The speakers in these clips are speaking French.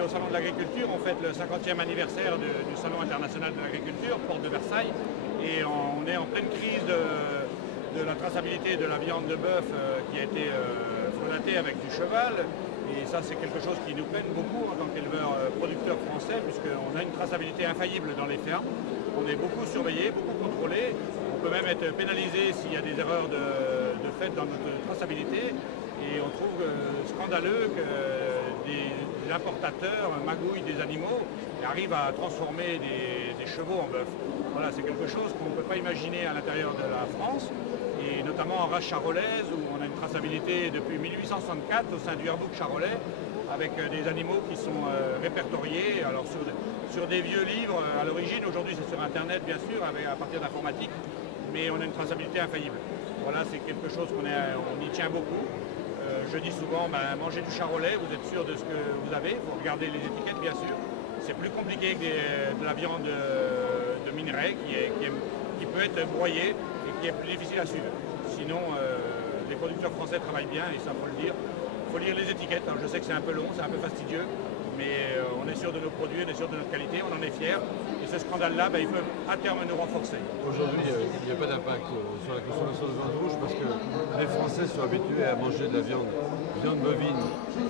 est au Salon de l'Agriculture, on fête le 50e anniversaire du Salon international de l'agriculture, porte de Versailles, et on est en pleine crise de la traçabilité de la viande de bœuf qui a été frelatée avec du cheval. Et ça, c'est quelque chose qui nous peine beaucoup en tant qu'éleveurs producteurs français, puisqu'on a une traçabilité infaillible dans les fermes. On est beaucoup surveillé, beaucoup contrôlé. On peut même être pénalisé s'il y a des erreurs de fait dans notre traçabilité. Et on trouve scandaleux que des importateurs magouillent des animaux et arrivent à transformer des chevaux en bœuf. Voilà, c'est quelque chose qu'on ne peut pas imaginer à l'intérieur de la France, et notamment en race charolaise, où on a une traçabilité depuis 1864 au sein du Yearbook charolais, avec des animaux qui sont répertoriés alors sur des vieux livres à l'origine. Aujourd'hui, c'est sur Internet, bien sûr, à partir d'informatique, mais on a une traçabilité infaillible. Voilà, c'est quelque chose on y tient beaucoup. Je dis souvent, mangez du charolais, vous êtes sûr de ce que vous avez, il faut regarder les étiquettes, bien sûr. C'est plus compliqué que de la viande de minerai qui peut être broyée et qui est plus difficile à suivre. Sinon, les producteurs français travaillent bien, et ça, faut le dire. Il faut lire les étiquettes. Alors, je sais que c'est un peu long, c'est un peu fastidieux, mais on est sûr de nos produits, on est sûr de notre qualité, on en est fiers. Et ce scandale-là, il peut à terme nous renforcer. Aujourd'hui, il n'y a pas d'impact sur la consommation de viande rouge parce que les Français sont habitués à manger de la viande bovine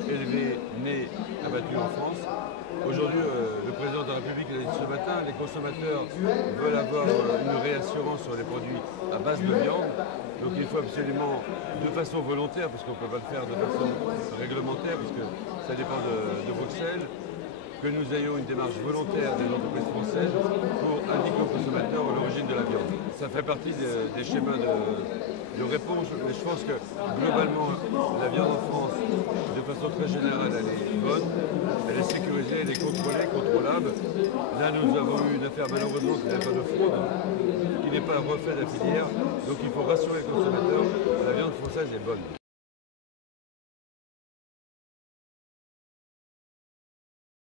élevée, née, abattue en France. Aujourd'hui, le président de la République l'a dit ce matin, les consommateurs veulent avoir une réassurance sur les produits à base de viande. Donc il faut absolument, de façon volontaire, parce qu'on ne peut pas le faire de façon réglementaire, parce que ça dépend de Bruxelles, que nous ayons une démarche volontaire des entreprises françaises pour indiquer aux consommateurs l'origine de la viande. Ça fait partie des schémas de réponse, mais je pense que globalement, la viande en France, de façon très générale, elle est bonne, elle est sécurisée, elle est contrôlée, contrôlable. Là, nous avons eu une affaire malheureusement qui n'est pas de fraude, qui n'est pas un reflet de la filière, donc il faut rassurer les consommateurs, la viande française est bonne.